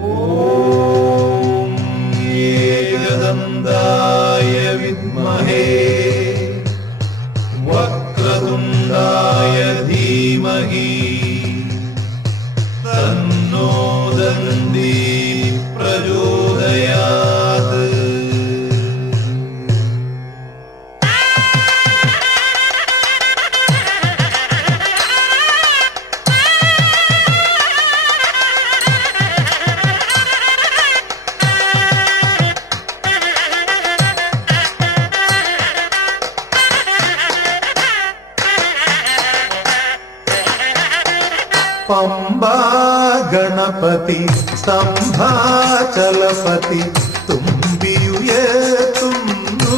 ഓം ഏകദന്തായ വിദ്മഹേ വക്രതുണ്ഡായ ധീമഹി തന്നോ ദന്തി പ്രചോദയാത്. പമ്പാ ഗണപതി സ്തംഭാചലപതി തുമ്പിയുയർത്തുന്നു.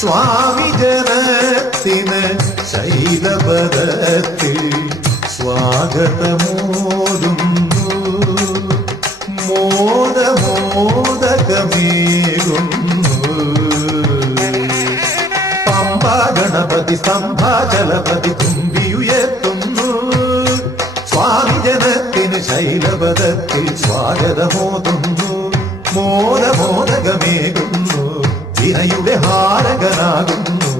സ്വാമി ജനത്തിന് ശൈലപദത്തിൽ സ്വാഗതമോരുന്നു. മോദമോദകമേകുന്നു. പമ്പാ ഗണപതി സ്തംഭാചലപതി തുമ്പിയുയർത്തുന്നു. സ്വാമി ജനത്തിന് ശൈലപദത്തിൽ സ്വാഗതമോതുന്നു. മോദമോദകമേകുന്നു. വിനയുടെ ഹാരകനാകുന്നു.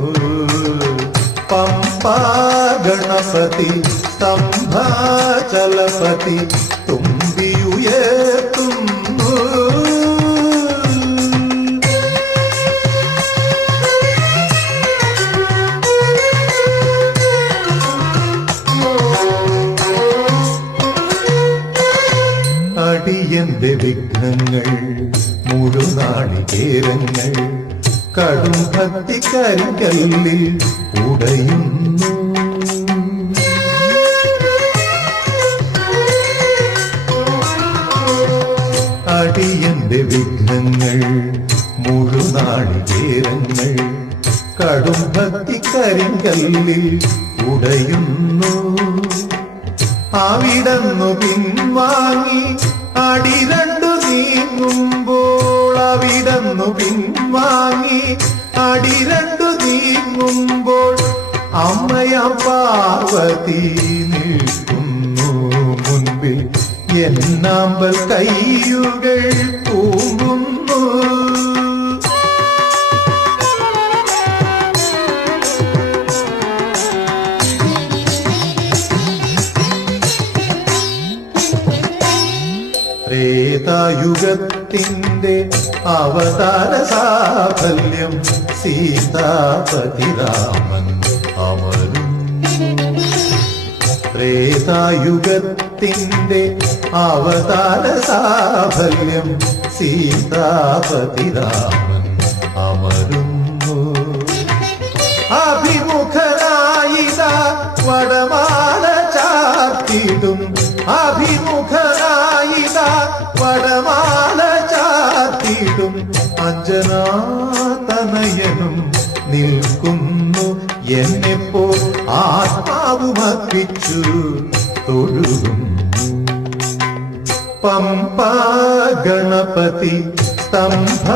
പമ്പാ ഗണപതി സ്തംഭാചലപതി തുമ്പിയുയർത്തുന്നു. അടിയന്റെ വിഘ്നങ്ങൾ മുഴുനാളികേരങ്ങൾ കടും ഭക്തിക്കരികല്ലിൽ ഉടയുന്നു. അടിയന്റെ വിഘ്നങ്ങൾ മുഴുനാളികേരങ്ങൾ കടും ഭക്തിക്കരികല്ലിൽ ഉടയുന്നു. അവിടന്നു പിൻവാങ്ങി അടിരണ്ടു നീങ്ങുമ്പോൾ, അവിടന്നു പിൻവാങ്ങി അടിരണ്ടു നീങ്ങുമ്പോൾ അമ്മയാം പാർവതി നിൽക്കുന്നു മുൻപിൽ. എന്നാമ്പൽ കയ്യുകൾ പൂങ്ങുന്നു. ത്രേതായുഗത്തിന്റെ അവതാര സാഫല്യം സീതാപതി രാമൻ അമരും. ത്രേതായുഗത്തിന്റെ അവതാര സാഫല്യം സീതാപതി രാമൻ അമരുന്നു. അഭിമുഖനായിതാ വടമാല ചാർത്തിടും. അഭിമുഖനായിതാ വടമാല ചാർത്തിടും. അഞ്ജനാതനയനും നിൽക്കുന്നു. എന്നെപ്പോ ആത്മാവുമർപ്പിച്ചു തൊഴുകുന്നു. പമ്പാ ഗണപതി സ്തംഭാചലപതി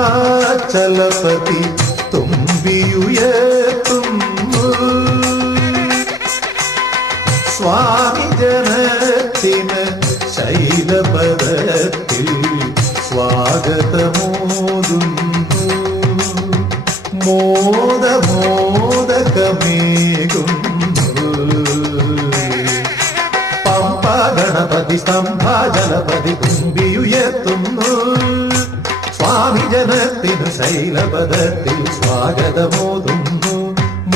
തുമ്പിയുയർത്തുന്നു. സ്വാമി ജനത്തിന് ശൈലപദത്തിൽ സ്വാഗതമോതുന്നു. മോദമോദകമേകുന്നു. പമ്പാ ഗണപതി സ്തംഭാചലപതി തുമ്പിയുയർത്തുന്നു. സ്വാമി ജനത്തിന് ശൈലപദത്തിൽ സ്വാഗതമോതുന്നു.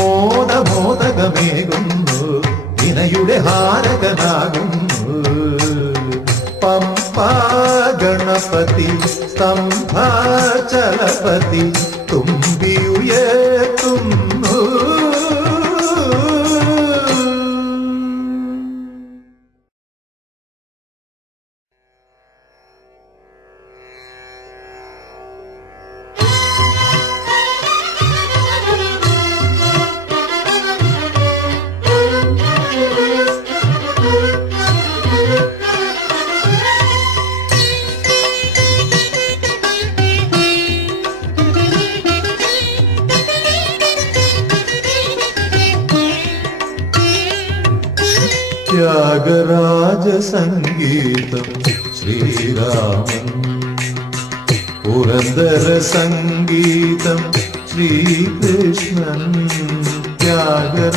മോദമോദകമേകുന്നു. വിനയുടെ ഹാരകനാകുന്നു. പമ്പാ ഗണപതി സ്തംഭാചലപതി തുമ്പിയുയർത്തുന്നു. ത്യാഗരാജ ത്യാഗരാജസംഗീതം ശ്രീരാമൻ പുരന്ദര സംഗീതം ശ്രീകൃഷ്ണൻ ത്യാഗരാജസംഗീതം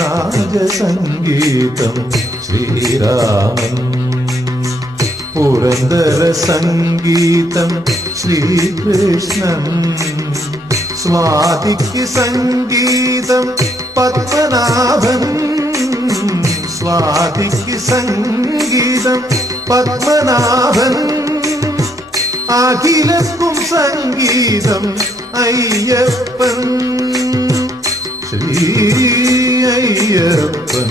ശ്രീരാമൻ പുരന്ദര സംഗീതം ശ്രീകൃഷ്ണൻ സ്വാതിക്ക് സംഗീതം പത്മനാഭൻ സ്വാതിക്ക് സംഗീതം പത്മനാഭൻ അഖിലർക്കും സംഗീതം അയ്യപ്പൻ ശ്രീ അയ്യപ്പൻ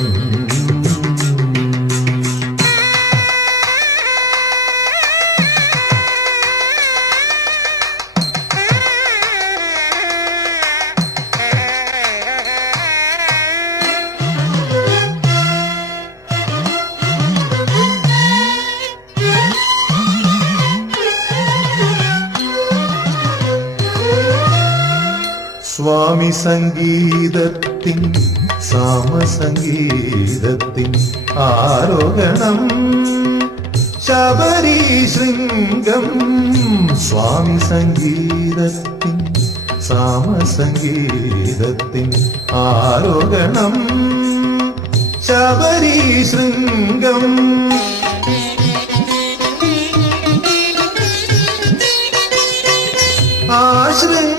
സ്വാമി സംഗീതത്തിൻ സാമസംഗീതത്തിൻ ആരോഹണം ശബരി ശൃംഗം സ്വാമി സംഗീതത്തിൻ സാമസംഗീതത്തിൻ ആരോഹണം ശബരി ശൃംഗം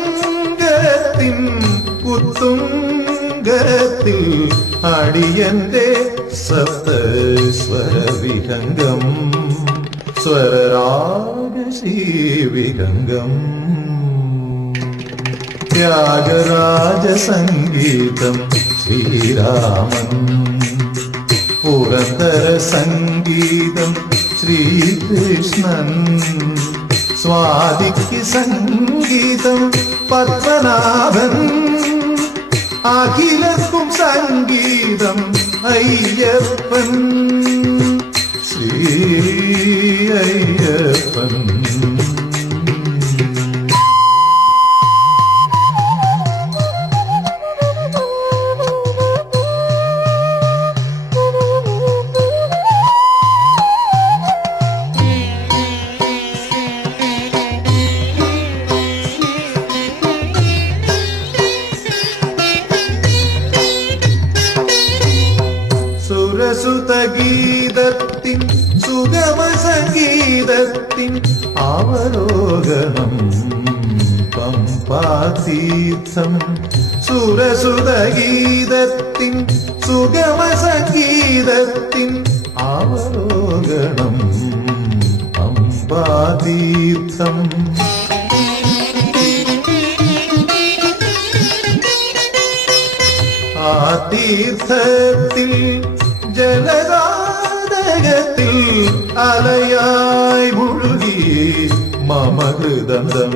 ആശൃംഗത്തിൻ ഉത്തുംഗത്തിൽ അടിയന്റെ സപ്തസ്വരവിഹംഗം സ്വരരാഗശീവിഹംഗം ത്യാഗരാജസംഗീതം ശ്രീരാമൻ പുരന്ദര സംഗീതം ശ്രീകൃഷ്ണൻ സ്വാതിക്ക് സംഗീതം പത്മനാഭൻ അഖിലർക്കും സംഗീതം അയ്യപ്പൻ ശ്രീ അയ്യപ്പൻ സുരസുതഗീതത്തിൻ സുഗമസംഗീതത്തിൻ അവലോകനം പമ്പാതീർത്ഥം സുരസുതഗീതത്തിൻ സുഗമസംഗീതത്തിൻ അവലോകനം പമ്പാതീർത്ഥം ആ തീർത്ഥത്തിൽ ജലഗാതകത്തിൽ അലയായി മുഴുകി മമ ഹൃദന്തം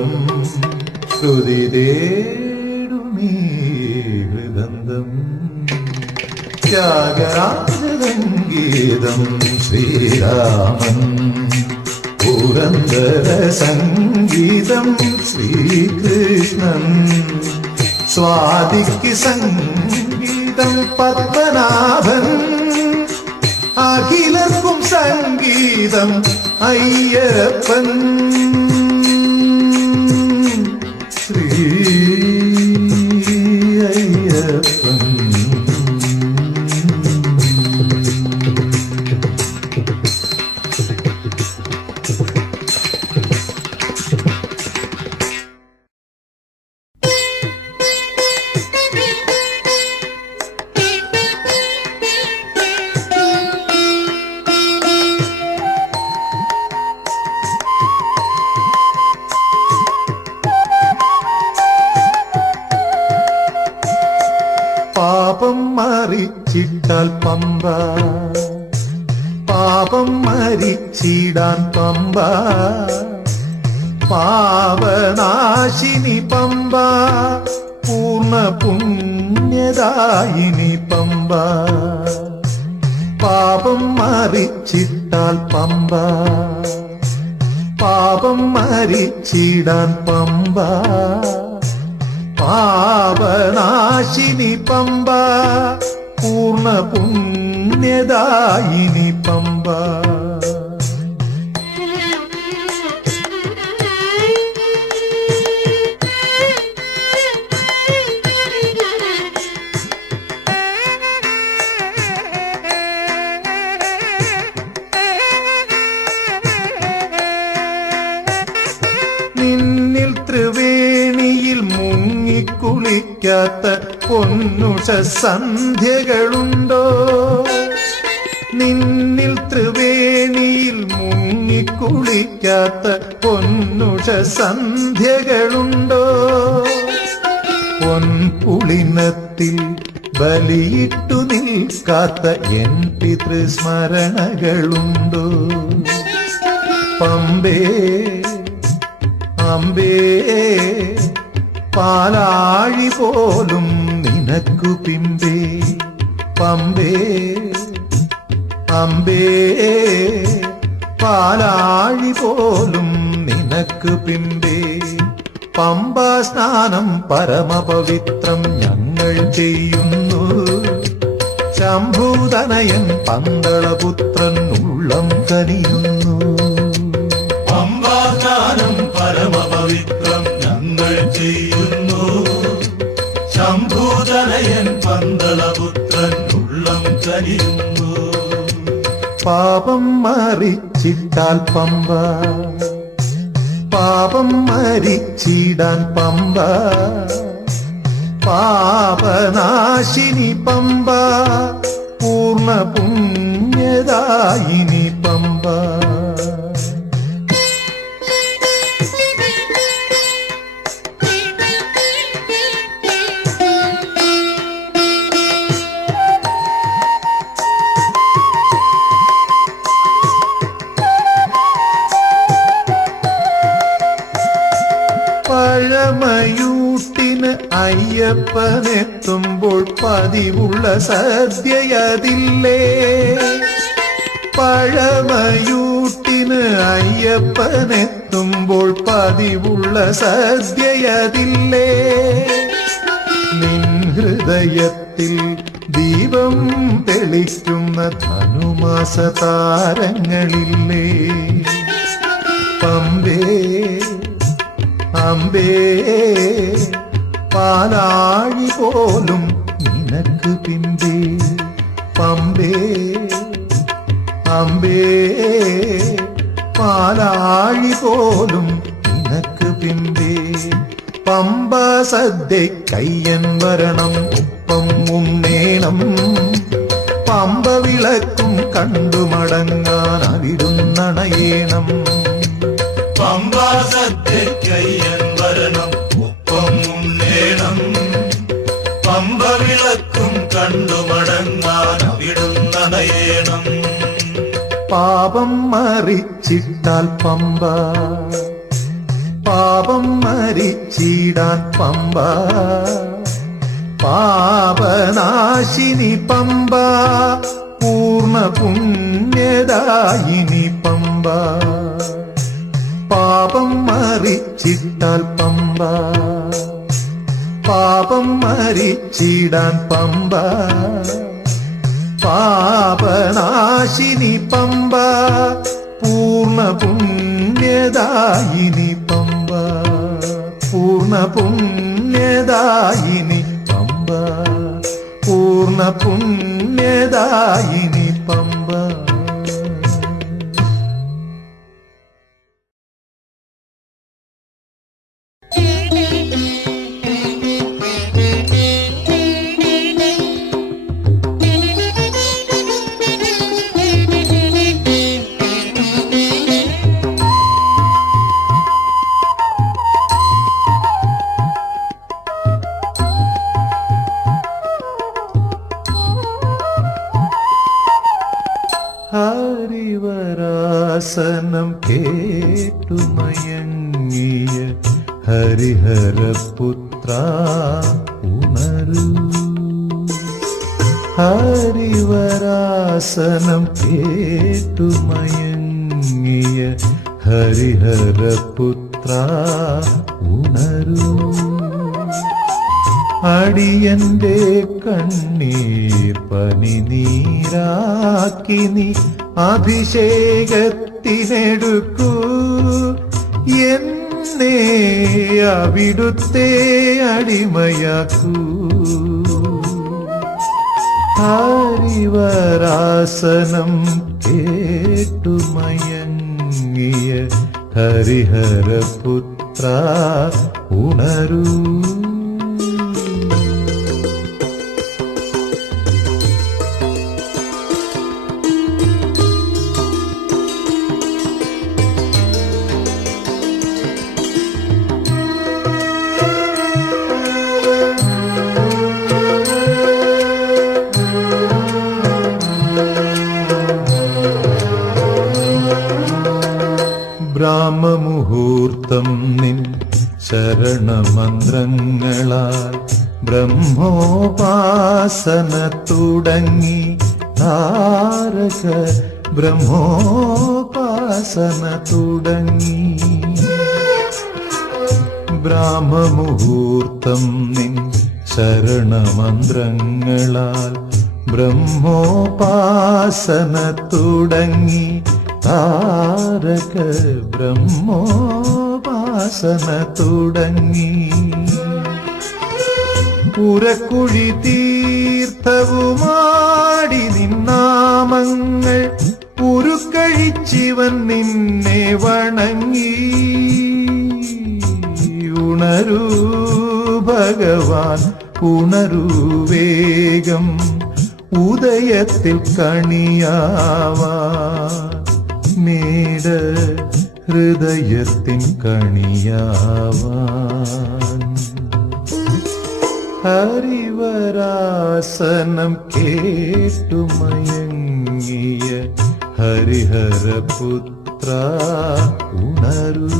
ശ്രുതി തേടുമീ ഹൃദന്തം ത്യാഗരാജസംഗീതം ശ്രീരാമൻ പുരന്ദര സംഗീതം ശ്രീകൃഷ്ണൻ സ്വാതിക്ക് സംഗീതം പത്മനാഭൻ അഖിലർക്കും സംഗീതം അയ്യപ്പൻ ശ്രീ അയ്യപ്പൻ പാപം മറിച്ചിട്ടാൽ പമ്പ പാപം മരിച്ചിടാൻ പമ്പ പാവനാശിനി പമ്പ പൂർണ്ണ പുണ്യദായിനി പമ്പ പാപം മറിച്ചിട്ടാൽ പമ്പ പാപം മരിച്ചിടാൻ പമ്പ പാവനാശിനി പമ്പ പൂർണ്ണ പുണ്യ പുണ്യദായിനി പമ്പ. നിന്നിൽ ത്രിവേണിയിൽ മുങ്ങിക്കുളിക്കാത്ത പൊന്നുഷ സന്ധ്യകളുണ്ടോ? നിന്നിൽ ത്രിവേണിയിൽ മുങ്ങിക്കുളിക്കാത്ത പൊന്നുഷ സന്ധ്യകളുണ്ടോ? പൊൻപുളിനത്തിൽ ബലിയിട്ടു നിൽക്കാത്ത എൻ പിതൃസ്മരണകളുണ്ടോ? പമ്പേ അമ്പേ പാലാഴി പോലും നിനക്കു പിമ്പേ. പമ്പേ അമ്പേ പാലാഴി പോലും നിനക്ക് പിമ്പേ. പമ്പാ സ്നാനം പരമപവിത്രം ഞങ്ങൾ ചെയ്യുന്നു. ശംഭൂതനയൻ പന്തളപുത്രൻ ഉള്ളം കനിയുന്നു. പമ്പാ സ്നാനം പരമപവിത്രം ഞങ്ങൾ ചെയ്യുന്നു. ശംഭൂതനയൻ പന്തളപുത്രൻ ഉള്ളം കനിയുന്നു. പാപം മറിച്ചിട്ടാൽ പമ്പ, പാപം മരിച്ചിടാൻ പമ്പ. പാപനാശിനി പമ്പ, പൂർണ്ണ പുണ്യദായിനി പമ്പ. പഴമയൂട്ടിന് അയ്യപ്പനെത്തുമ്പോൾ പതിവുള്ള സദ്യയതില്ലേ? പഴമയൂട്ടിന് അയ്യപ്പനെത്തുമ്പോൾ പതിവുള്ള സദ്യയതില്ലേ? നിൻ ഹൃദയത്തിൽ ദീപം തെളിക്കുന്ന ധനുമാസ താരങ്ങളില്ലേ? പമ്പേ അമ്പേ പാലാഴി പോലും നിനക്ക് പിമ്പേ. പമ്പേ അമ്പേ പാലാഴി പോലും നിനക്ക് പിമ്പേ. പമ്പ സദ്യ കയ്യൻ വരണം, ഒപ്പം ഉണ്ണേണം. പമ്പ വിളക്കും കണ്ടു മടങ്ങാൻ അവിടുന്നണയേണം. പമ്പാ സദ്യക്കയ്യൻ വരണം, ഒപ്പം ഉണ്ണേണം. പമ്പ വിളക്കും കണ്ടു മടങ്ങാൻ അവിടുന്നണയേണം. പാപം മറിച്ചിട്ടാൽ പമ്പ, പാപം മരിച്ചിടാൻ പമ്പ. പാപനാശിനി പമ്പ, പൂർണ്ണ പുണ്യദായിനി പമ്പ. പാപം മറിച്ചിട്ടാൽ പമ്പ, പാപം മരിച്ചിടാൻ പമ്പ. പാപനാശിനി പമ്പ, പൂർണ്ണ പുണ്യദായിനി പമ്പ. പൂർണ്ണ പുണ്യദായിനി പമ്പ, പൂർണ്ണ പുണ്യദായിനി പമ്പ. ഹരിവരാസനം കേട്ടുമയങ്ങിയ ഹരിഹരപുത്ര ഉണരൂ. ഹരിവരാസനം കേട്ടുമയങ്ങിയ ഹരിഹരപുത്ര ഉണരൂ. അടിയന്റെ കണ്ണീർ പനിനീരാക്കി നീ അഭിഷേകത്തിനെടുക്കൂ. എന്നെ അവിടുത്തെ അടിമയാക്കൂ. ഹരിവരാസനം കേട്ടുമയങ്ങിയ ഹരിഹരപുത്ര ഉണരൂ. ബ്രാഹ്മമുഹൂർത്തം നിൻ ശരണമന്ത്രങ്ങളാൽ ബ്രഹ്മോപാസന തുടങ്ങി. താരക ബ്രഹ്മോപാസന തുടങ്ങി. ബ്രാഹ്മമുഹൂർത്തം നിൻ ശരണമന്ത്രങ്ങളാൽ ബ്രഹ്മോപാസന തുടങ്ങി. താരക ബ്രഹ്മോപാസന തുടങ്ങി. പുരക്കുഴി തീർത്ഥവുമാടി നിന്നാമങ്ങൾ ഉരുക്കഴിച്ചിവൻ നിന്നെ വണങ്ങി. ഉണരൂ ഭഗവാൻ ഉണരൂ വേഗം, ഉദയത്തിൽ കണിയാവാൻ മേട ഹൃദയത്തിൻ കണിയാവാൻ. ഹരിവരാസനം കേട്ടുമയങ്ങിയ ഹരിഹരപുത്ര ഉണരൂ.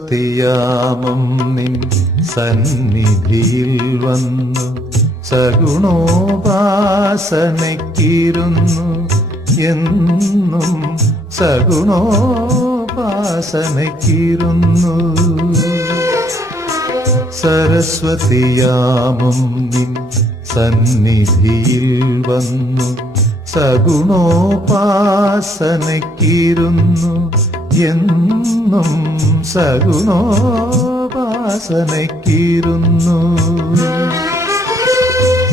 സരസ്വതിയാമം നിൻ സന്നിധിയിൽ വന്നു സഗുണോപാസനയ്ക്കിരുന്നു. എന്നും സഗുണോപാസനയ്ക്കിരുന്നു. സരസ്വതിയാമം നിൻ സന്നിധിയിൽ വന്നു സഗുണോപാസനയ്ക്കിരുന്നു. എന്നും സഗുണോപാസനയ്ക്കിരുന്നു.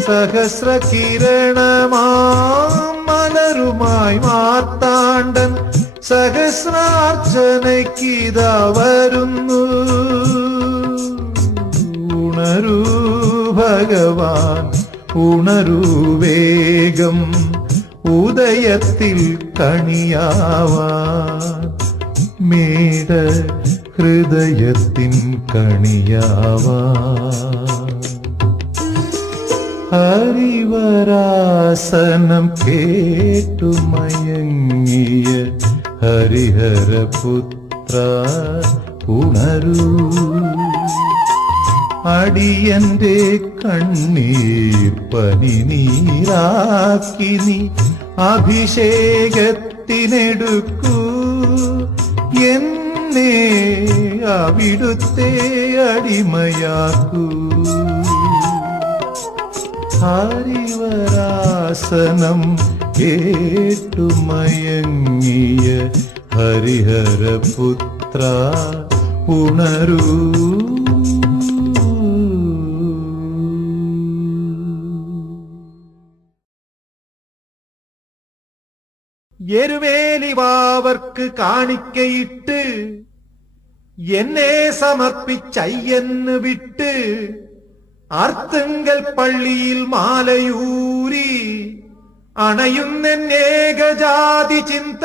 സഹസ്രകിരണമാം മലരുമായി മാർത്താണ്ഡൻ സഹസ്രാർച്ചനയ്ക്കിതാ വരുന്നു. ഉണരൂ ഭഗവാൻ ഉണരൂ വേഗം, ഉദയത്തിൽ കണിയാവാൻ മേട ഹൃദയത്തിൻ കണിയാവാൻ. ഹരിവരാസനം കേട്ടുമയങ്ങിയ ഹരിഹരപുത്ര ഉണരൂ. അടിയന്റെ കണ്ണീർ പനിനീരാക്കി നീ അഭിഷേകത്തിനെടുക്കൂ. എന്നെ അവിടുത്തെ അടിമയാക്കൂ. ഹരിവരാസനം കേട്ടുമയങ്ങിയ ഹരിഹരപുത്ര ഉണരൂ. എരുവേലിവാവർക്ക് കാണിക്കയിട്ട് എന്നെ സമർപ്പിച്ചയ്യന്ന് വിട്ട് ആർത്തുങ്കൽ പള്ളിയിൽ മാലയൂരി അണയുന്നേകജാതി ചിന്ത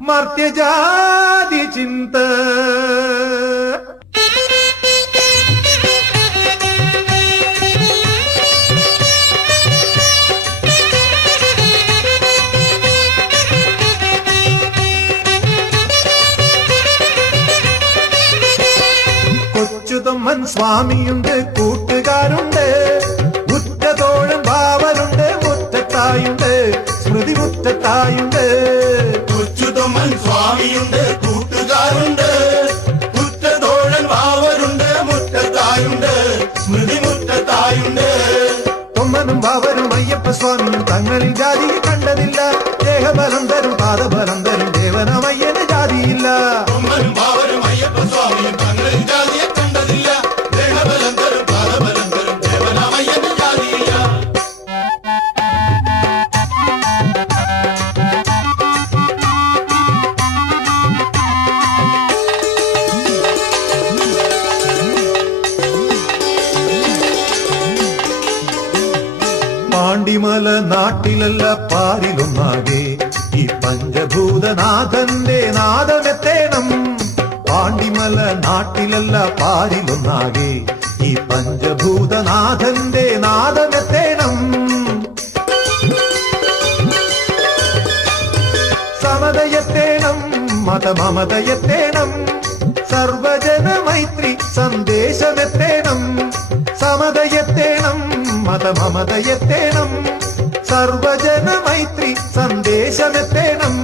മർത്യജാതി ചിന്ത. കൊച്ചുതൊമ്മൻ സ്വാമിയുണ്ട്, കൂട്ടുകാരുണ്ട്, ഉറ്റതോഴൻ ബാവനുണ്ട്, മുറ്റത്തായുണ്ട്, സ്മൃതി മുറ്റത്തായുണ്ട്. കൊച്ചുതൊമ്മൻ സ്വാമിയുണ്ട്, കൂട്ടുകാരുണ്ട്, ഉറ്റതോഴൻ ബാവരുണ്ട്, മുറ്റത്തായുണ്ട്, സ്മൃതി മുറ്റത്തായുണ്ട്. തൊമ്മനും ബാവരും അയ്യപ്പ സ്വാമിയും തങ്ങളിൽ ജാതിയെ കണ്ടതില്ല. ദേഹബലം തരും പാദബലം തരും ദേവനമയ്യന് ജാതിയില്ല. തൊമ്മനും ബാവരും അയ്യപ്പ സ്വാമിയും തങ്ങളിൽ ജാതിയെ കണ്ടതില്ല. ദേഹബലം തരും പാദബലം തരും ദേവനമയ്യന് ജാതിയില്ല. പാണ്ടിമല നാട്ടിലല്ല പാരിലൊന്നാകെ ഈ പഞ്ചഭൂതനാഥന്റെ നാദമെത്തേണം. പാണ്ടിമല നാട്ടിലല്ല പാരിലൊന്നാകെ ഈ പഞ്ചഭൂതനാഥന്റെ നാദമെത്തേണം. സമതയെത്തേണം, മതമമതയെത്തേണം, സർവജന മൈത്രി സന്ദേശമെത്തേണം. സമതയെത്തേണം, മതമമതയെത്തേണം, സർവജന മൈത്രി സന്ദേശമെത്തേണം.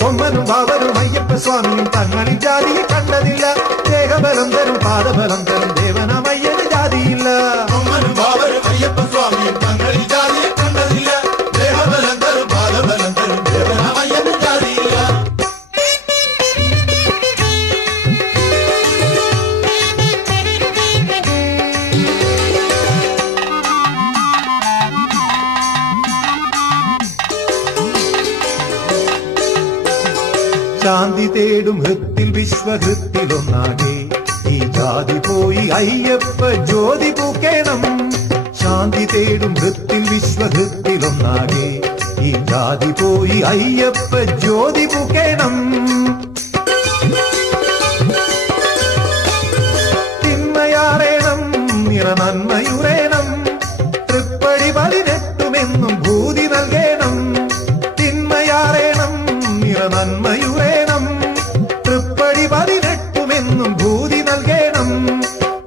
തൊമ്മനും ബാവരും അയ്യപ്പ സ്വാമിയും തങ്ങളിൽ ജാതിയെ കണ്ടതില്ല. ദേഹബലം തരും പാദബലം തരും ദേവനമയ്യന് ജാതിയില്ല. തൊമ്മനും ബാവരും അയ്യപ്പ സ്വാമിയും തങ്ങളിൽ ജാതിയെ കണ്ടതില്ല. ദേഹബലം തരും പാദബലം തരും ദേവനമയ്യന് ജാതിയില്ല. ശാന്തി തേടും ഹൃത്തിൽ വിശ്വഹൃത്തിലൊന്നാകെ ഈ ജാതി പോയി അയ്യപ്പ ജ്യോതി പൂക്കേണം. ശാന്തി തേടും ഹൃത്തിൽ വിശ്വഹൃത്തിലൊന്നാകെ ഈ ജാതി പോയി അയ്യപ്പ ജ്യോതി പൂക്കേണം. തിന്മയാറേണം, നിറനന്മയുറേണം, തൃപ്പടി 18 ഭൂതി നൽകേണം. തിന്മയാറേണം, നിറനന്മയുറേണം, തൃപ്പടി 18 ഭൂതി നൽകേണം.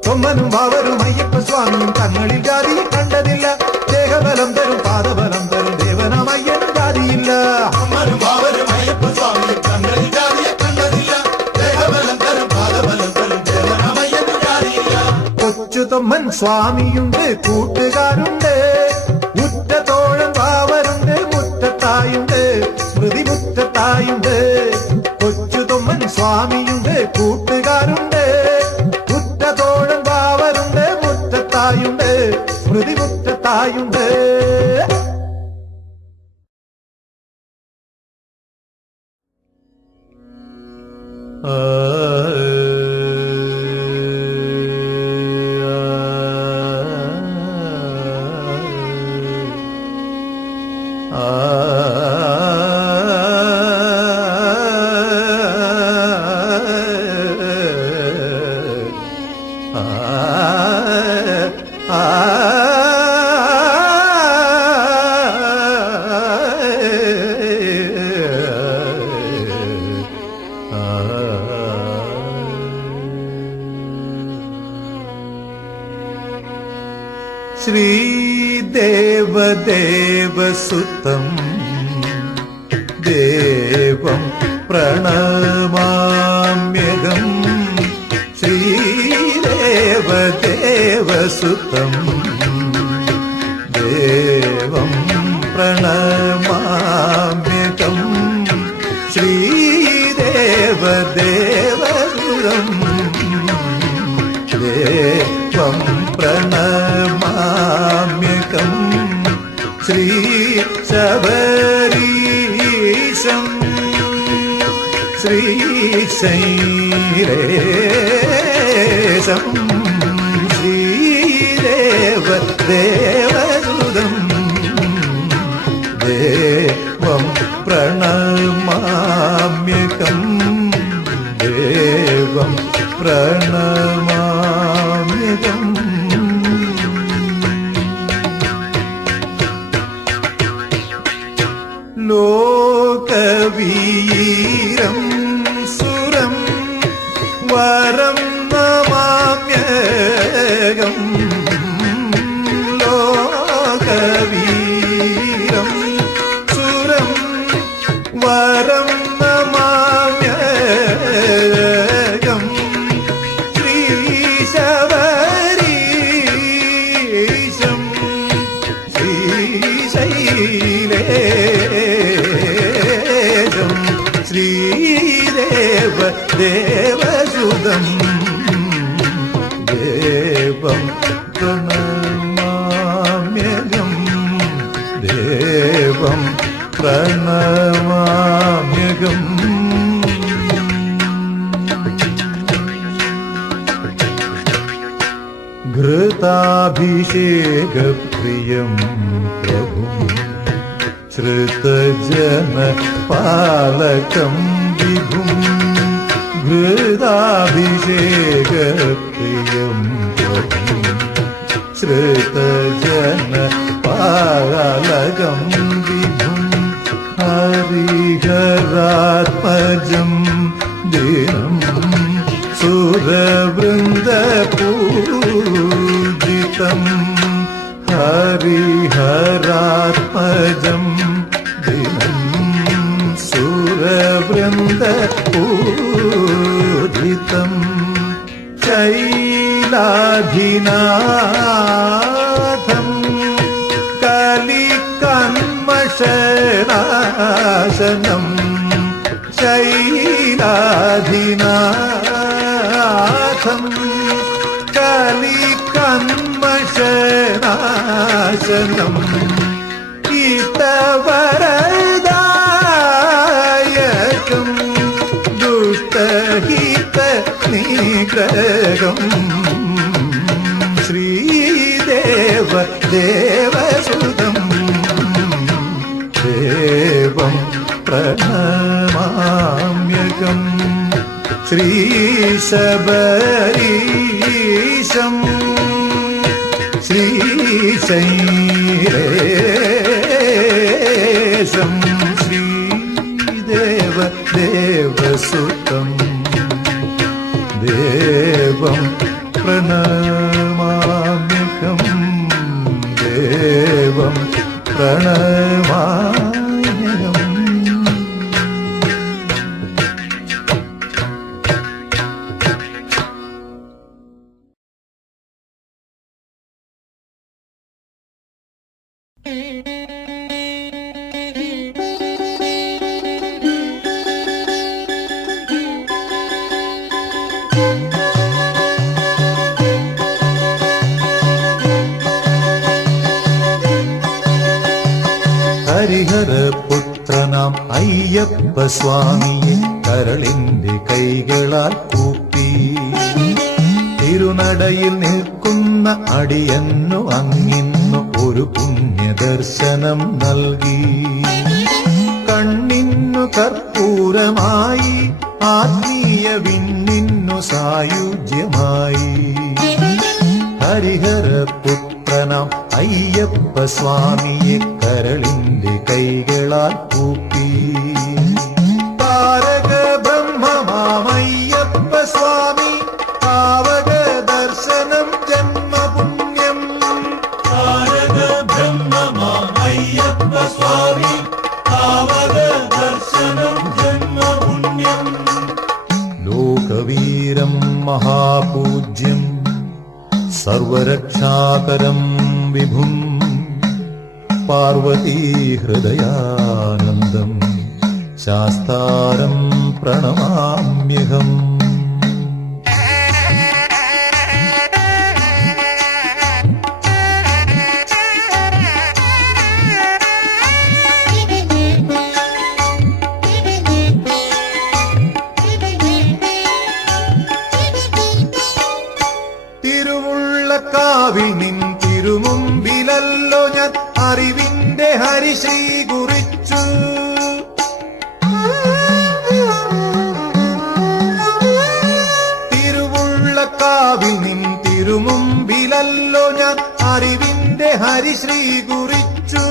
തൊമ്മനും ബാവരും അയ്യപ്പ സ്വാമിയും തങ്ങളിൽ ജാതിയെ കണ്ടതില്ല. ദേഹബലം തരും പാദബലം തരും ദേവനമയ്യന് ജാതിയില്ല. തൊമ്മനും ബാവരും അയ്യപ്പ സ്വാമിയും തങ്ങളിൽ ജാതിയെ കണ്ടതില്ല. ദേഹബലം തരും പാദബലം തരും ദേവനമയ്യന് ജാതിയില്ല. കൊച്ചുതൊമ്മൻ സ്വാമിയുണ്ട്, കൂട്ടുകാരുണ്ട്, ഉറ്റതോഴൻ ബാവരുണ്ട്, മുറ്റത്തായുണ്ട്, സ്മൃതി മുറ്റത്തായുണ്ട്. കൊച്ചുതൊമ്മൻ സ്വാമിയുണ്ട്, കൂട്ടുകാരുണ്ട്, ഉറ്റതോഴൻ ബാവരുണ്ട്, മുറ്റത്തായുണ്ട്, സ്മൃതി മുറ്റത്തായുണ്ട്. ശ്രീദേവദേവസുതം ദേവം പ്രണമാമ്യഹം. ശ്രീദേവദേവസുതം ദേവം പ്രണമാമ്യഹം. ശ്രീദേവദേവസുതം ദേവം പ്രണമാമ്യഹം. ശ്രീ ശബരീശം ശ്രീശൈലേശം ശ്രീദേവദേവസുതം ദേവം പ്രണമാമ്യഹം. ദേവം പ്രണമാമ്യഹം. ലോകവീരം സുരം വരം നമാമ്യഹം. ദേവസുതം ദേവം പ്രണമാമ്യകം ദേവം പ്രണമാമ്യകം ഘൃതാഭിഷേകപ്രിയം പ്രഭും ശ്രുതജനപാലകം വിഭും ഘൃതാഭിഷേകപ്രിയം പ്രഭും ശ്രുതജനപാലകം വിഭും ഹരിഹരാത്മജം ദിനം സുരവൃന്ദപൂജിതം ഹരിഹരാത്മജം ദിനം സുരവൃന്ദപൂജിതം ശൈലാധിനാഥം കലികന്മഷനാശനം ശൈലാധിനാഥം കലികന്മഷനാശനം ഹിതവരദായകം ദുഷ്ടഹിത നിഗ്രഹം ശ്രീദേവ ദേവസുതം ദേവം പ്രണമാമ്യകം ശ്രീശബരീശം ശ്രീശൈലേശം ശ്രീദേവ ദേവസുതം ദേവം പ്രണമാമ്യകം ദേവം പ്രണമാമ്യകം. ഹരിഹരപുത്രനാം അയ്യപ്പ സ്വാമിയെ കരളിന്റെ കൈകളാൽ കൂപ്പി തിരുനടയിൽ നിൽക്കുന്ന അടിയന്നു അങ്ങിന്നു ഒരു പുണ്യദർശനം നൽകി. കണ്ണിന്നു കർപ്പൂരമായി ആത്മീയ വിണ്ണിന്നു സായുജ്യമായി. ഹരിഹരപുത്രനാം അയ്യപ്പ സ്വാമിയെ കരളിന്റെ കൈകളാൽ കൂപ്പി. താരക ബ്രഹ്മമാമയ്യപ്പ സ്വാമി പാവക ദർശനം ജന്മപുണ്യം. താരക ബ്രഹ്മമാമയ്യപ്പ സ്വാമി പാവക ദർശനം ജന്മപുണ്യം. ലോകവീരം മഹാപൂജ്യം സർവരക്ഷാകരം വിഭും പാർവതീ ഹൃദയാനന്ദം ശാസ്താരം പ്രണമാമ്യഹം. തിരുവുള്ളക്കാവിൽ നിൻ തിരുമുമ്പിലല്ലോ ഞാൻ അറിവിന്റെ ഹരിശ്രീ കുറിച്ചു. തിരുവുള്ളക്കാവിൽ നിൻ തിരുമുമ്പിലല്ലോ ഞാൻ അറിവിന്റെ ഹരിശ്രീ കുറിച്ചു.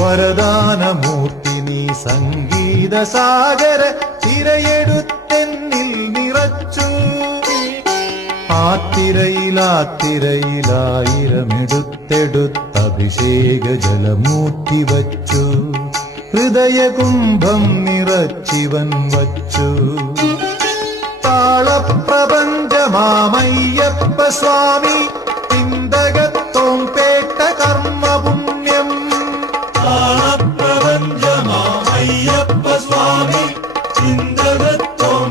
വരദാനമൂർത്തി നീ സംഗീത സാഗര തിരയെടുത്തെന്നിൽ നിറച്ചു. ആത്തിരയിലായിരമെടുത്തെടുത്തഭിഷേക ജലമൂറ്റി വച്ചു. ഹൃദയകുംഭം നിറച്ചിവൻ വച്ചു. താളപ്രപഞ്ചമാമയ്യപ്പ സ്വാമി ചിന്തകത്തോം പേട്ട കർമ്മപുണ്യം. താളപ്രപഞ്ചമാമയ്യപ്പ സ്വാമി ചിന്തകത്തോം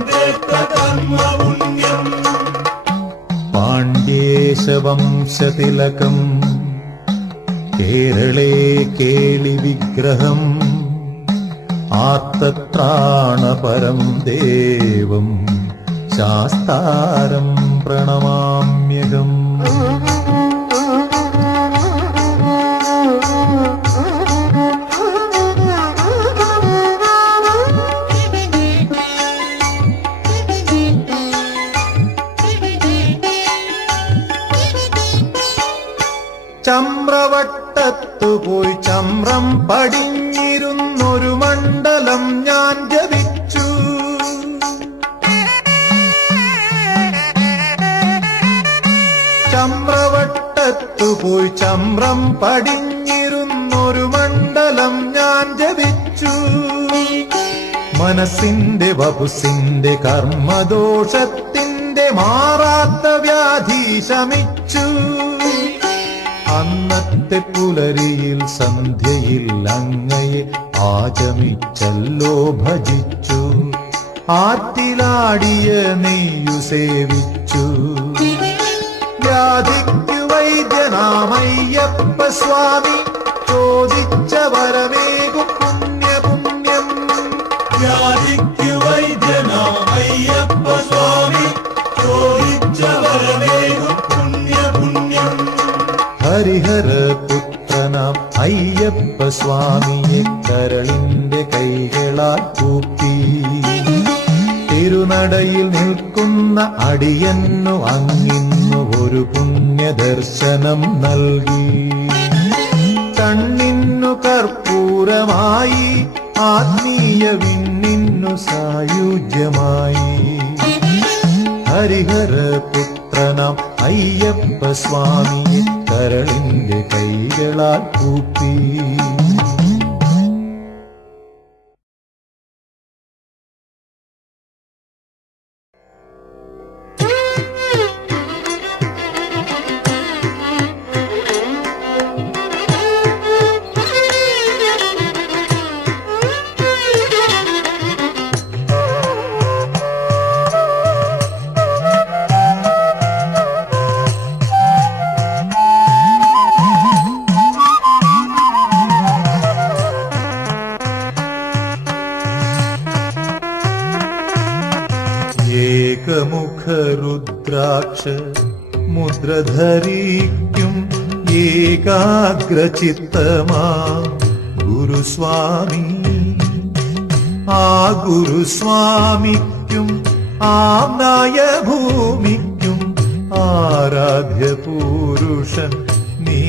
കേശവംശതിലകം കേരളേ കേളി വിഗ്രഹം ആർത്തത്രാണപരം ദേവം ശാസ്താരം പ്രണമാമ്യഹം. ചമ്രവട്ടത്തു പോയി ചമ്രം പടിഞ്ഞിരുന്നൊരു മണ്ഡലം ഞാൻ ജപിച്ചു. ചമ്രവട്ടത്തു പോയി ചമ്രം പടിഞ്ഞിരുന്നൊരു മണ്ഡലം ഞാൻ ജപിച്ചു. മനസ്സിന്റെ വപുസിന്റെ കർമ്മദോഷത്തിന്റെ മാറാത്ത വ്യാധി ശമിച്ചു. അന്നത്തെ പുലരിയിൽ സന്ധ്യയിൽ അങ്ങയെ ആചമിച്ചല്ലോ ഭജിച്ചു. ആറ്റിലാടിയ നെയ്യു സേവിച്ചു. വ്യാധിക്കു വൈദ്യനാമയ്യപ്പ സ്വാമി ചോദിച്ച വരമേകും പുണ്യപുണ്യം. വ്യാധിക്കു വൈദ്യനാമയ്യപ്പ സ്വാമി ചോദിച്ച വരമേകും പുണ്യപുണ്യം. ഹരിഹരപുത്രനാം അയ്യപ്പ സ്വാമിയെ കരളിന്റെ കൈകളാൽ കൂപ്പി. തിരുനടയിൽ നിൽക്കുന്ന അടിയന്നു അങ്ങിന്നു ഒരു പുണ്യദർശനം നൽകി. കണ്ണിന്നു കർപ്പൂരമായി ആത്മീയ വിണ്ണിന്നു സായുജ്യമായി. ഹരിഹരപുത്രനാം അയ്യപ്പ സ്വാമിയെ കരളിന്റെ കൈകളാൽ കൂപ്പി. ഏകമുഖരുദ്രാക്ഷ മുദ്രധരിക്കും ഏകാഗ്രചിത്തമാ ഗുരുസ്വാമി. ആ ഗുരുസ്വാമിക്കും ആമ്നായ ഭൂമിക്കും ആരാധ്യ പുരുഷൻ നീ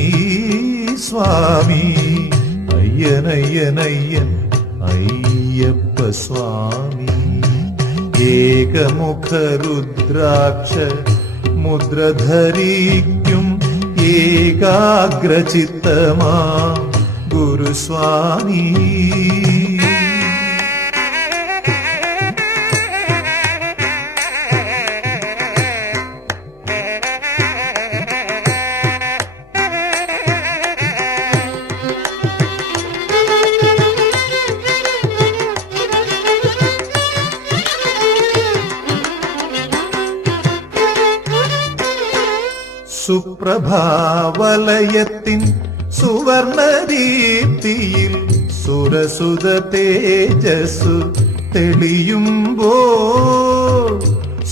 സ്വാമി. അയ്യനയ്യനയ്യൻ അയ്യപ്പ സ്വാമി. ഏകമുഖരുദ്രാക്ഷ മുദ്രധരിക്കും ഏകാഗ്രചിത്തമാ ഗുരുസ്വാമി. സുപ്രഭാവലയത്തിൻ സുവർണദീപ്തിയിൽ സുരസുത തേജസ്സു തെളിയുമ്പോൾ.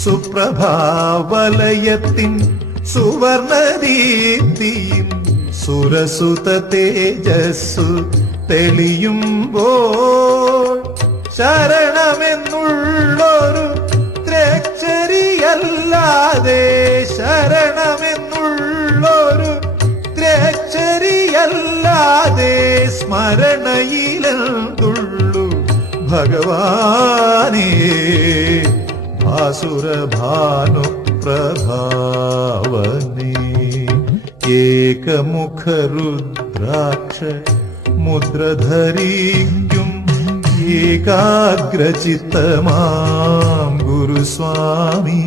സുപ്രഭാവലയത്തിൻ സുവർണദീപ്തിയിൽ സുരസുത തേജസ്സു തെളിയുമ്പോൾ. ശരണമെന്നുള്ളൊരു ത്രേക്ഷരിയല്ലാതെ ശരണമെന്നുള്ളൊരു ത്രേക്ഷരിയല്ലാതെ സ്മരണയിലെന്തുള്ളു ഭഗവാനേ. ഭാസുരഭാനുപ്രഭാവനേ. ഏകമുഖരുദ്രാക്ഷ മുദ്രധരിക്കും ഏകാഗ്രചിത്തമാം ഗുരുസ്വാമി.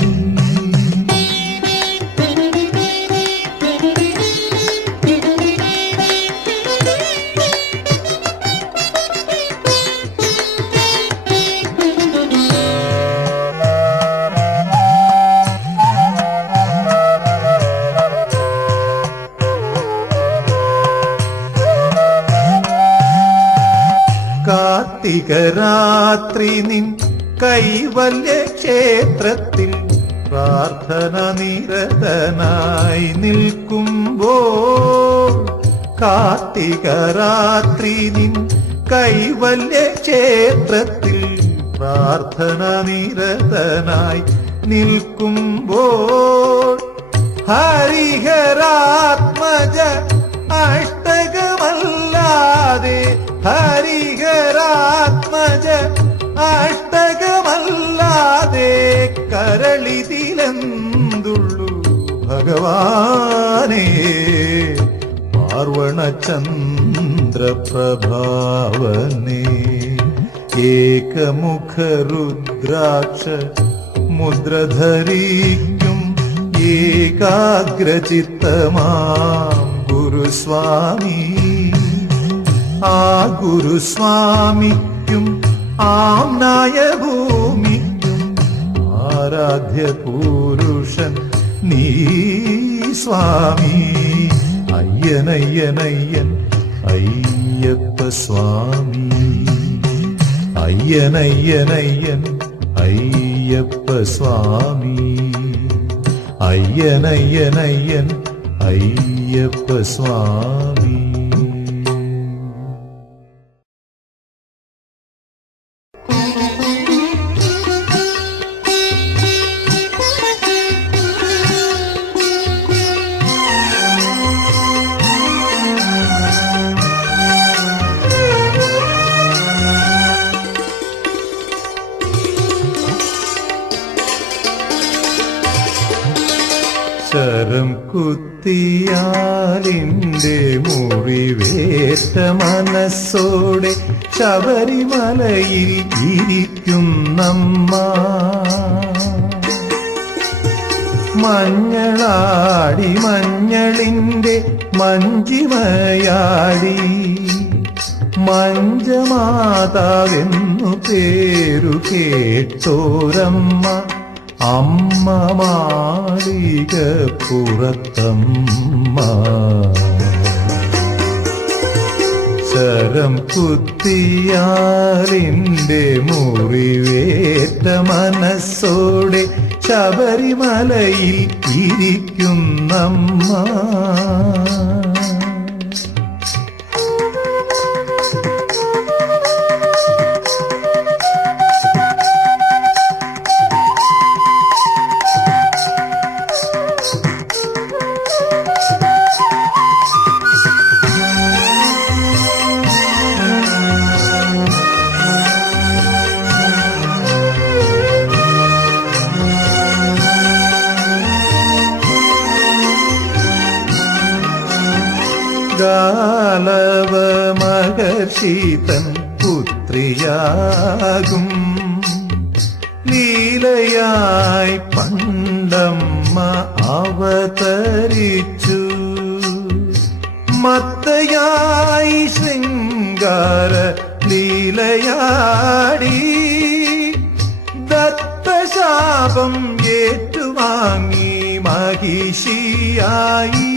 കാർത്തികരാത്രി നിൻ കൈവല്യ ക്ഷേത്രത്തിൽ പ്രാർത്ഥന നിരതനായി നിൽക്കുമ്പോൾ കാർത്തികരാത്രി നിൻ കൈവല്യ ക്ഷേത്രത്തിൽ പ്രാർത്ഥന നിരതനായി നിൽക്കുമ്പോൾ ഹരിഹരാത്മജ അഷ്ടകമല്ലാതെ ഹരിഹരാത്മജ അഷ്ടകമല്ലാതെ കരളിതിലെന്തുള്ളു ഭഗവാനേ പാർവണചന്ദ്രപ്രഭാവനേ ഏകമുഖരുദ്രാക്ഷ മുദ്രധരിക്കും ഏകാഗ്രചിത്തമാം ഗുരുസ്വാമി ആ ഗുരുസ്വാമിക്കും ആംനായ ഭൂമിക്കും ആരാധ്യ പുരുഷൻ നീ സ്വാമി അയ്യനയ്യനയ്യൻ അയ്യപ്പ സ്വാമി അയ്യനയ്യനയ്യൻ അയ്യപ്പ സ്വാമി അയ്യനയ്യനയ്യൻ അയ്യപ്പ സ്വാമി. ശരം കുത്തിയാലിൻ്റെ മുറിവേറ്റ മനസ്സോടെ ശബരിമലയിൽ ഇരിക്കുന്നമ്മ മഞ്ഞളാടി മഞ്ഞളിൻ്റെ മഞ്ചിമയാടി മഞ്ചമാതാവെന്നു പേരു കേട്ടോരമ്മ അമ്മ മാളിക പുറത്തമ്മ ശരം കുത്തിയാലിൻ്റെ മുറിവേറ്റ മനസ്സോടെ ശബരിമലയിൽ ഇരിക്കുന്നമ്മ ഗാലവ മഹർഷീതൻ പുത്രിയാകും ലീലയായി പണ്ടമ്മ അവതരിച്ചു മത്തയായി ശൃംഗാര ലീലയാടി ദത്തശാപം ഏറ്റുവാങ്ങി മഹിഷിയായി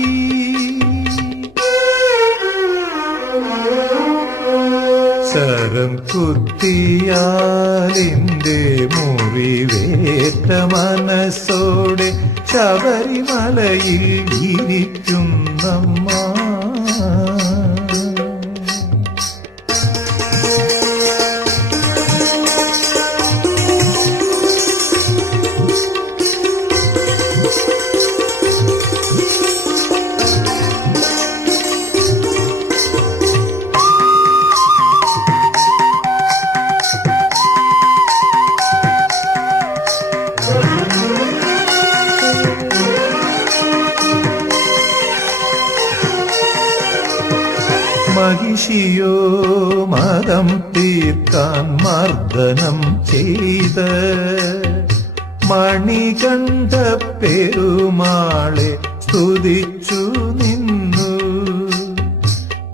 ശരം കുത്തിയാലിൻ്റെ മുറിവേറ്റ മനസ്സോടെ ശബരിമലയിൽ ഇരിക്കുന്നമ്മ മഹിഷിയോ മതം തീർക്കാൻ മർദ്ദനം ചെയ്ത മണികണ്ഠ പെരുമാളെ സ്തുതിച്ചു നിന്നു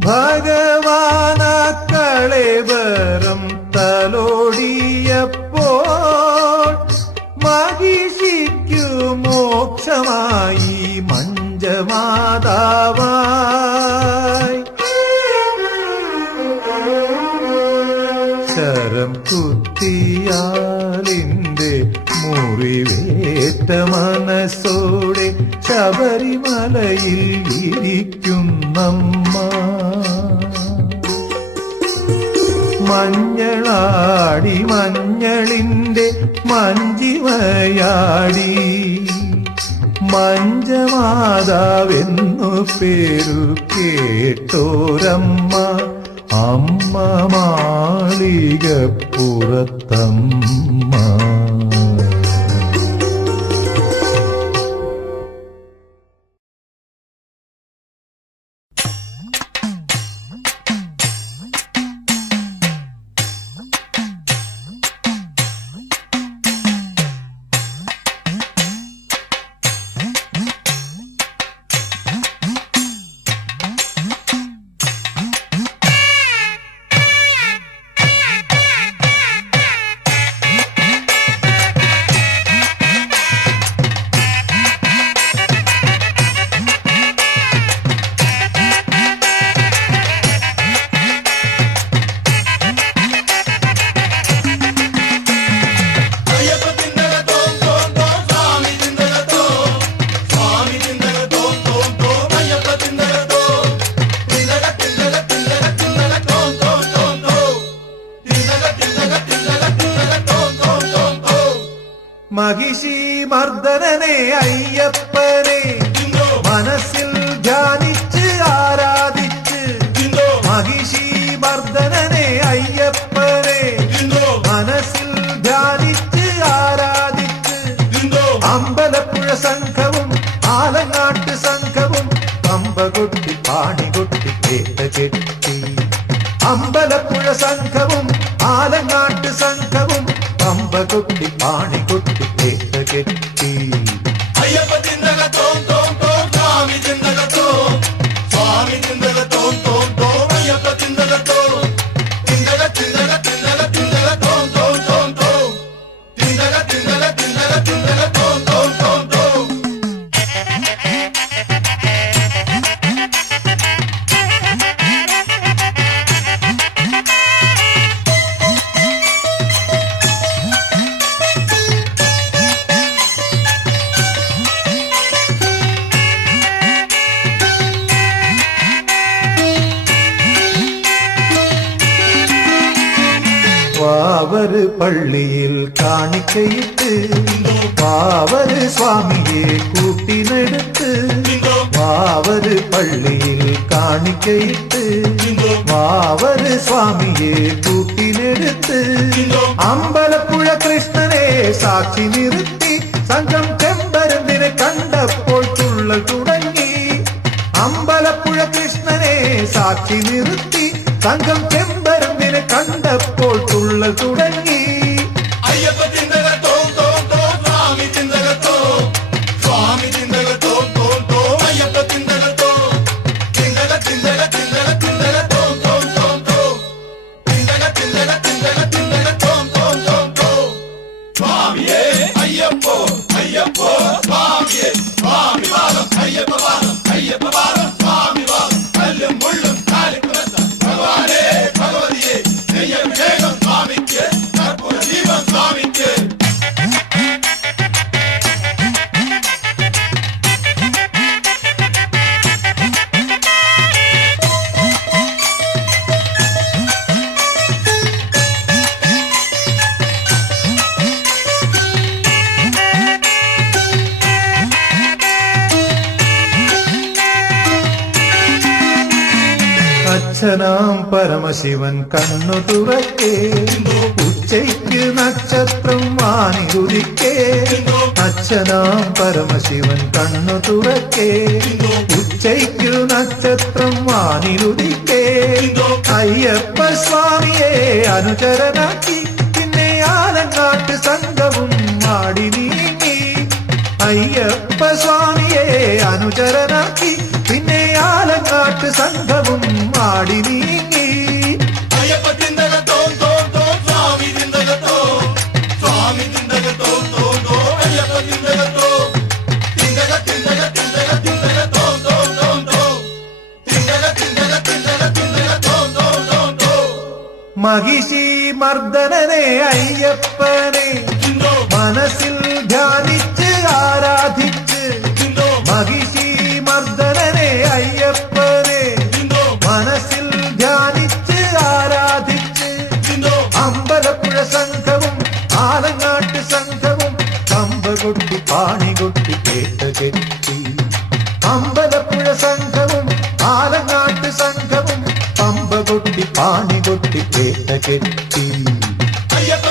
ഭഗവാന കളേബരം തലോടിയപ്പോൾ മഹിഷിക്കു മോക്ഷമായി മഞ്ജമാതാവായി മഞ്ഞളിന്റെ മഞ്ചിമയാടി മഞ്ചമാതാവെന്നു പേരു കേട്ടോരമ്മ അമ്മ മാളികപ്പുറത്തമ്മ. മഹിഷി മർദ്ദനനെ അയ്യപ്പനെ മനസ്സിൽ ധ്യാനിച്ച് ആരാധിച്ച് മഹിഷി മർദ്ദനനെ അയ്യപ്പനെ മനസ്സിൽ ധ്യാനിച്ച് ആരാധിച്ച് അമ്പലപ്പുഴ സംഘവും ആലങ്ങാട്ട് സംഘവും പമ്പ കൊട്ടി പാണി കൊട്ടി കേട്ട കെട്ടി അമ്പലപ്പുഴ സംഘവും ആലങ്ങാട്ട് സംഘവും പമ്പ കൊട്ടി പാണി കൊട്ടി കേട്ട കെട്ടി. അയ്യപ്പ ചിന്തക തോം തോം തോം സ്വാമി ചിന്തക തോം സ്വാമി ചിന്തക തോം തോം തോം അയ്യപ്പ ചിന്തക തോം ചിന്തക ചിന്തക ചിന്തക ചിന്തക തോം തോം തോം തോം ചിന്തക ചിന്തക ചിന്തക ചിന്തക തോം തോം തോം തോം. പാവര് പള്ളിയിൽ കാണിക്കയിട്ട് പാവര് സ്വാമിയെ കൂട്ടിനെടുത്ത് പാവര് പള്ളിയിൽ കാണിക്കയിട്ട് പാവര് സ്വാമിയെ കൂട്ടിനെടുത്ത് അമ്പലപ്പുഴ കൃഷ്ണനെ സാക്ഷി നിർത്തി സംഘം ചെമ്പരുന്തിനെ കണ്ടപ്പോൾ തുള്ളൽ തുടങ്ങി അമ്പലപ്പുഴ കൃഷ്ണനെ സാക്ഷി നിർത്തി സംഘം ചെമ്പരുന്തിനെ കണ്ടപ്പോൾ തുള്ളൽ തുടങ്ങി. അയ്യപ്പ ചിന്തക തോം തോം തോം സ്വാമി ചിന്തക തോം സ്വാമി ചിന്തക തോം തോം തോം അയ്യപ്പ ചിന്തക തോം ചിന്തക ചിന്തക ചിന്തക ചിന്തക തോം തോം തോം തോം ചിന്തക ചിന്തക ചിന്തക ചിന്തക തോം തോം തോം തോം. സ്വാമിയേ അയ്യപ്പോ അയ്യപ്പോ സ്വാമിയേ സ്വാമി വാദം അയ്യപ്പ വാദം അയ്യപ്പ വാദം സ്വാമി വാദം കല്ലും മുള്ളും കാലിക്കുറത്ത ഭഗവാനേ ഭഗവതിയെ നെയ്യഭിഷേകം സ്വാമിക്ക് കർപ്പൂര ദീപം സ്വാമിക്ക്. അച്ഛനാം പരമശിവൻ കണ്ണു തുറക്കേ ഉച്ചയ്ക്ക് നക്ഷത്രം വാനിരുതിക്കേ അച്ഛനാം പരമശിവൻ കണ്ണു തുറക്കേ ഉച്ചയ്ക്ക് നക്ഷത്രം വാനിരുതിക്കേ അയ്യപ്പ സ്വാമിയെ അനുചരനാക്കി പിന്നെ ആലങ്ങാട്ട് സംഘവും മാടി നീങ്ങി അയ്യപ്പ സ്വാമിയെ അനുചരനാക്കി പിന്നെ ആലങ്ങാട്ട് സംഘവും മാടി നീങ്ങി. അയ്യപ്പ ചിന്തക തോം തോം തോം സ്വാമി ചിന്തക തോം സ്വാമി ചിന്തക തോം തോം തോം അയ്യപ്പ ചിന്തക തോം ചിന്തക ചിന്തക ചിന്തക ചിന്തക തോം തോം തോം തോം ചിന്തക ചിന്തക ചിന്തക ചിന്തക തോം തോം തോം തോം. മഹിഷി മർദ്ദനനെ അയ്യപ്പനെ മനസ്സിൽ ധ്യാനിച്ച് ആരാധിച്ച് മഹിഷി മർദ്ദനനെ അയ്യപ്പനെ മനസ്സിൽ ധ്യാനിച്ച് ആരാധിച്ച് അമ്പലപ്പുഴ അമ്പലപ്പുഴ സംഘവും ആലങ്ങാട്ട് സംഘവും പമ്പ കൊട്ടി പാണി കൊട്ടി പേട്ട കെട്ടി അയ്യപ്പ